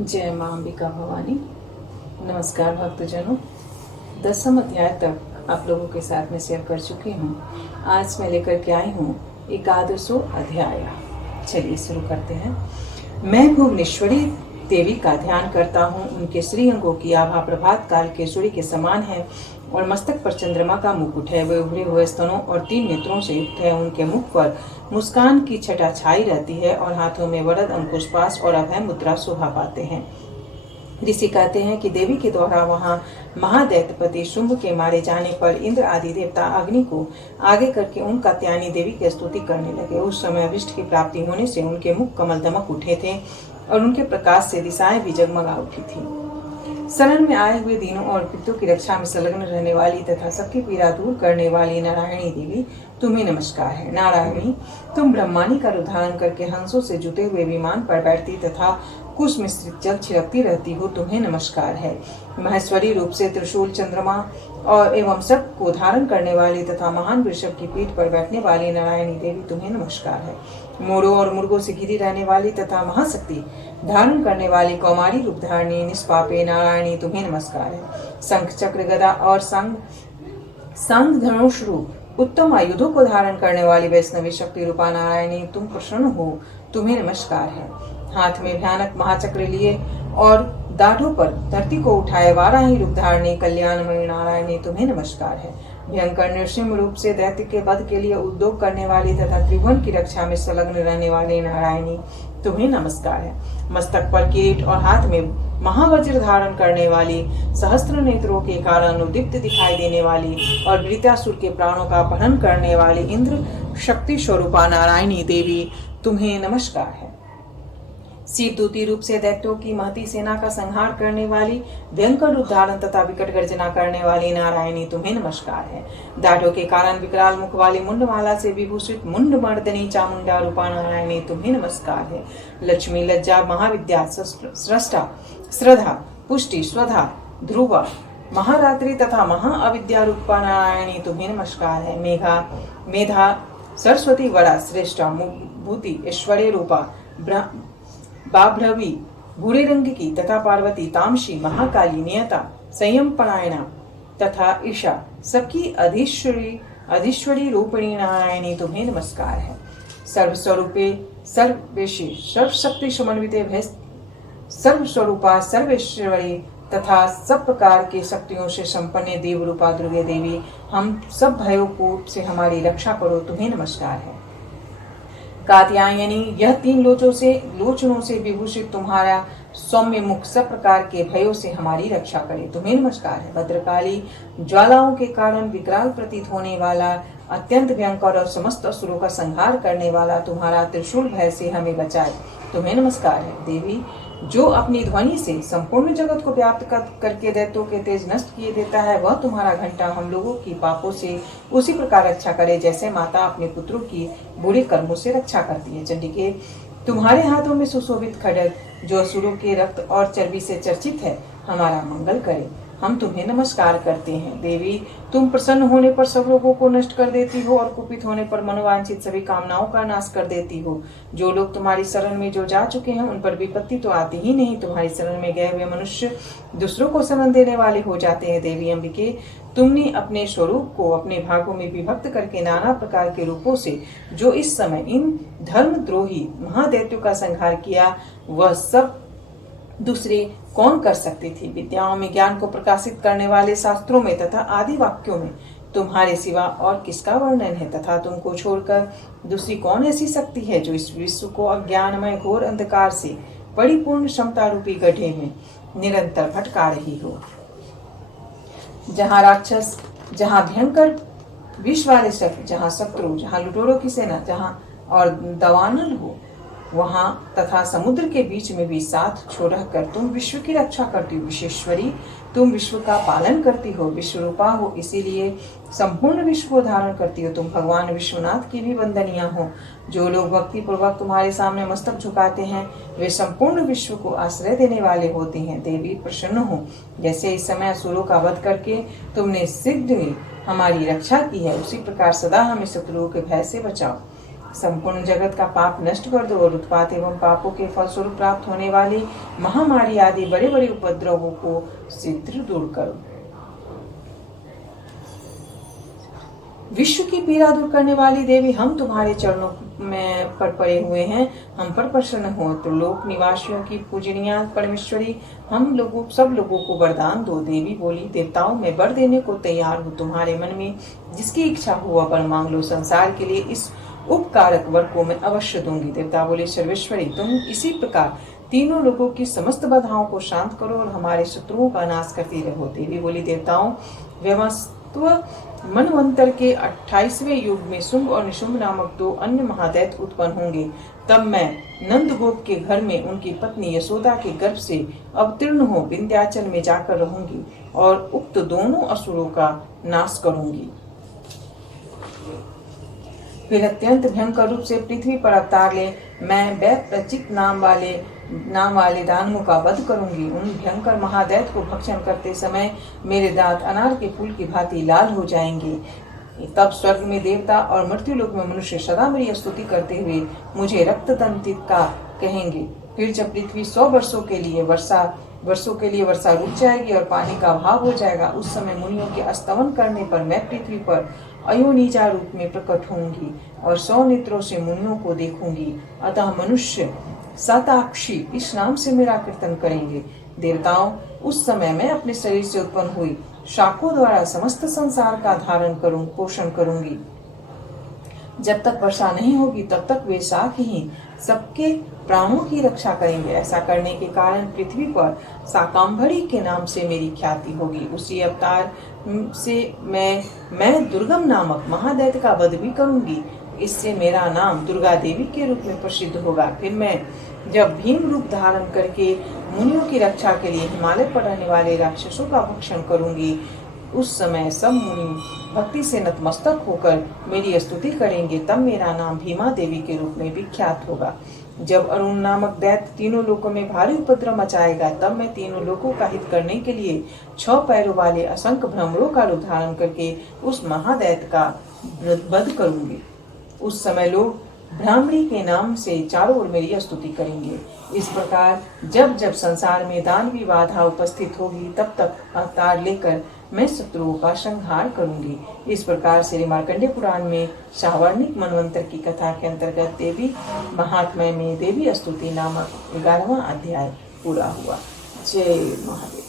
जय मां अंबिका भवानी। नमस्कार भक्तजनों, 10वें अध्याय तक आप लोगों के साथ में शेयर कर चुकी हूँ। आज मैं लेकर के आई हूँ 11वां अध्याय। चलिए शुरू करते हैं। मैं भुवनेश्वरी देवी का ध्यान करता हूँ। उनके श्रीअंगों की आभा प्रभात काल के सूर्य के समान है और मस्तक पर चंद्रमा का मुकुट है। वे उभरे हुए स्तनों और 3 नेत्रों से युक्त है। उनके मुख पर मुस्कान की छटा छाई रहती है और हाथों में वरद अंकुश पाश और अभय मुद्रा शोभा पाते हैं। ऋषि कहते हैं कि देवी के द्वारा वहाँ महादैत्यपति शुंभ के मारे जाने पर इंद्र आदि देवता अग्नि को आगे करके उन कात्यायनी देवी की स्तुति करने लगे। उस समय अभिष्ट की प्राप्ति होने से उनके मुख कमल दमक उठे थे और उनके प्रकाश से दिशाएं भी जगमगा उठी थी। शरण में आए हुए दीनों और पितरों की रक्षा में संलग्न रहने वाली तथा सबकी पीड़ा दूर करने वाली नारायणी देवी, तुम्हें नमस्कार है। नारायणी, तुम ब्रह्मानी का रूप धारण करके हंसों से जुटे हुए विमान पर बैठती तथा कुश मिश्रित जल छिड़कती रहती हो, तुम्हें नमस्कार है। महेश्वरी रूप से त्रिशूल, चंद्रमा और एवं सब को धारण करने वाली तथा महान वृषभ की पीठ पर बैठने वाली नारायणी देवी, तुम्हें नमस्कार है। मोरों और मुर्गों से घिरी रहने वाली तथा महाशक्ति धारण करने वाली कौमारी रूप धारणी निष्पापे नारायणी, तुम्हें नमस्कार है। शंख, चक्र, गदा और संग धनुष रूप उत्तम आयुधों को धारण करने वाली वैष्णवी शक्ति रूपा नारायणी, तुम प्रसन्न हो, तुम्हें नमस्कार है। हाथ में भयानक महाचक्र लिए और दाढ़ों पर धरती को उठाए वाराही रूप धारणी कल्याणमयी नारायणी, तुम्हें नमस्कार है। भयंकर नृसिंह रूप से दैत्य के वध के लिए उद्योग करने वाली तथा त्रिभुवन की रक्षा में संलग्न रहने वाली नारायणी, तुम्हें नमस्कार है। मस्तक पर किरीट और हाथ में महावज्र धारण करने वाली, सहस्त्र नेत्रों के कारण उद्दीप्त दिखाई देने वाली और वृत्रासुर के प्राणों का अपहरण करने वाली इंद्र शक्ति स्वरूपा नारायणी देवी, तुम्हें नमस्कार है। शिवदूती रूप से दैत्यों की महती सेना का संहार करने वाली, भयंकर रूप धारण तथा विकट गर्जना करने वाली नारायणी, तुम्हें नमस्कार है। दाढ़ों के कारण विकराल मुख वाली मुंडमाला से विभूषित मुंड मर्दनी चामुंडा रूपा नारायणी, तुम्हें नमस्कार है। लक्ष्मी, लज्जा, महाविद्या, स्रष्टा, श्रद्धा, पुष्टि, स्वधा, ध्रुवा, महारात्रि तथा महाअविद्या रूपा नारायणी, तुम्हें नमस्कार है। मेधा, सरस्वती, वरा, श्रेष्ठा, भूति, ऐश्वर्य रूपा, बाभ्रवी, भूरे रंग की तथा पार्वती, तामशी, महाकाली, नियता, संयम परायणा तथा ईशा, सबकी अधीश्वरी रूपिणी नारायणी, तुम्हें नमस्कार है। सर्वस्वरूपे, सर्वेशी, सर्वशक्ति समन्विते, सर्वस्वरूपा, सर्वेश्वरी तथा सब प्रकार के शक्तियों से संपन्न देव रूपा दुर्गे देवी, हम सब भयों को से हमारी रक्षा करो, तुम्हें नमस्कार है। कात्यायनी, यह 3 लोचनों से विभूषित तुम्हारा सौम्य मुख सब प्रकार के भयों से हमारी रक्षा करे, तुम्हें नमस्कार है। भद्रकाली, ज्वालाओं के कारण विकराल प्रतीत होने वाला, अत्यंत भयंकर और समस्त असुरों का संहार करने वाला तुम्हारा त्रिशूल भय से हमें बचाए, तुम्हें नमस्कार है। देवी, जो अपनी ध्वनि से संपूर्ण जगत को व्याप्त करके दैत्यों के तेज नष्ट किए देता है, वह तुम्हारा घंटा हम लोगों की पापों से उसी प्रकार रक्षा करे जैसे माता अपने पुत्रों की बुरे कर्मों से रक्षा करती है। चंडिके, तुम्हारे हाथों में सुशोभित खड्ग, जो असुरों के रक्त और चर्बी से चर्चित है, हमारा मंगल करे, हम तुम्हें नमस्कार करते हैं। देवी, तुम प्रसन्न होने पर सब रोगों को नष्ट कर देती हो और कुपित होने पर मनोवांछित सभी कामनाओं का नाश कर देती हो। जो लोग तुम्हारी शरण में जो जा चुके हैं, उन पर विपत्ति तो आती ही नहीं। तुम्हारी शरण में गए हुए मनुष्य दूसरों को शरण देने वाले हो जाते हैं। देवी अंबिके, तुमने अपने स्वरूप को अपने भागों में विभक्त करके नाना प्रकार के रूपों से जो इस समय इन धर्मद्रोही महादैत्यों का संहार किया, वह सब दूसरे कौन कर सकती थी। विद्याओं में ज्ञान को प्रकाशित करने वाले शास्त्रों में तथा आदि वाक्यों में तुम्हारे सिवा और किसका वर्णन है तथा तुमको छोड़कर दूसरी कौन ऐसी शक्ति है जो इस विश्व को अज्ञानमय घोर अंधकार से परिपूर्ण क्षमता रूपी गड्ढे में निरंतर भटका रही हो। जहाँ राक्षस, जहाँ भयंकर विष वाले शक्ति, जहाँ शत्रु, जहाँ लुटेरों की सेना, जहाँ और दवानल हो, वहां तथा समुद्र के बीच में भी साथ छोड़ कर तुम विश्व की रक्षा करती हो। विश्वेश्वरी, तुम विश्व का पालन करती हो, विश्व रूपा हो, इसीलिए संपूर्ण विश्व को धारण करती हो। तुम भगवान विश्वनाथ की भी वंदनीय हो। जो लोग भक्ति पूर्वक तुम्हारे सामने मस्तक झुकाते हैं, वे संपूर्ण विश्व को आश्रय देने वाले होते हैं। देवी, प्रसन्न हो, जैसे इस समय असुरों का वध करके तुमने सिद्ध हमारी रक्षा की है, उसी प्रकार सदा हमें शत्रुओं के भय से बचाओ। संपूर्ण जगत का पाप नष्ट कर दो और उत्पात एवं पापों के फलस्वरूप प्राप्त होने वाले महामारी आदि बड़े बड़े उपद्रवों को शीघ्र दूर करो। विश्व की पीड़ा दूर करने वाली देवी, हम तुम्हारे चरणों में पर पड़े हुए हैं, हम पर प्रसन्न हो। तो लोक निवासियों की पूजनीय परमेश्वरी, हम लोगों सब लोगों को वरदान दो। देवी बोली, देवताओं मैं वर देने को तैयार हूँ, तुम्हारे मन में जिसकी इच्छा हो वह वर मांग लो, संसार के लिए इस उपकारक वर को मैं अवश्य दूंगी। देवता बोले, सर्वेश्वरी तुम इसी प्रकार तीनों लोगों की समस्त बाधाओं को शांत करो और हमारे शत्रुओं का नाश करती रहो। देवी बोली, देवताओं व्यवस्थ मनवंतर के 28वें युग में शुंभ और निशुंभ नामक 2 अन्य महादैत्य उत्पन्न होंगे। तब मैं नंदगोप के घर में उनकी पत्नी यशोदा के गर्भ से अवतीर्ण हो विंध्याचल में जाकर रहूंगी और उक्त दोनों असुरों का नाश करूंगी। फिर अत्यंत भयंकर रूप से पृथ्वी पर अवतार ले मैं वैप्रचित नाम वाले दानवों का वध करूंगी। उन भयंकर महादैत्य को भक्षण करते समय मेरे दांत अनार के फूल की भांति लाल हो जाएंगे। तब स्वर्ग में देवता और मृत्युलोक में मनुष्य सदा मेरी स्तुति करते हुए मुझे रक्तदंतित का कहेंगे। फिर जब पृथ्वी 100 वर्षों के लिए वर्षा रुक जाएगी और पानी का अभाव हो जाएगा, उस समय मुनियों के स्तवन करने पर मैं पृथ्वी पर अयोनिजा रूप में प्रकट होंगी और 100 नेत्रों से मुनियों को देखूंगी। अतः मनुष्य सताक्षी इस नाम से मेरा कीर्तन करेंगे। देवताओं, उस समय मैं अपने शरीर से उत्पन्न हुई शाखों द्वारा समस्त संसार का पोषण करूंगी। जब तक वर्षा नहीं होगी तब तक वे शाख ही सबके प्राणों की रक्षा करेंगे। ऐसा करने के कारण पृथ्वी पर शाकंभरी के नाम से मेरी ख्याति होगी। उसी अवतार से मैं दुर्गम नामक महादैत्य का वध भी करूंगी। इससे मेरा नाम दुर्गा देवी के रूप में प्रसिद्ध होगा। फिर मैं जब भीम रूप धारण करके मुनियों की रक्षा के लिए हिमालय पर रहने वाले राक्षसों का भक्षण करूंगी, उस समय सब मुनि भक्ति से नतमस्तक होकर मेरी स्तुति करेंगे। तब मेरा नाम भीमा देवी के रूप में विख्यात होगा। जब अरुण नामक दैत्य तीनों लोकों में भारी उपद्रव मचाएगा, तब मैं तीनों लोकों का हित करने के लिए 6 पैरों वाले असंख्य भ्रमरों का रूप धारण करके उस महादैत्य का वध करूंगी। उस समय लोग ब्राह्मणी के नाम से चारों ओर मेरी स्तुति करेंगे। इस प्रकार जब जब संसार में दानवी बाधा उपस्थित होगी, तब तक अवतार लेकर मैं शत्रुओं का संहार करूंगी। इस प्रकार श्री मार्कंडेय पुराण में सावर्णिक मनवंतर की कथा के अंतर्गत देवी महात्म्य में देवी स्तुति नामक 11वां अध्याय पूरा हुआ। जय महादेव।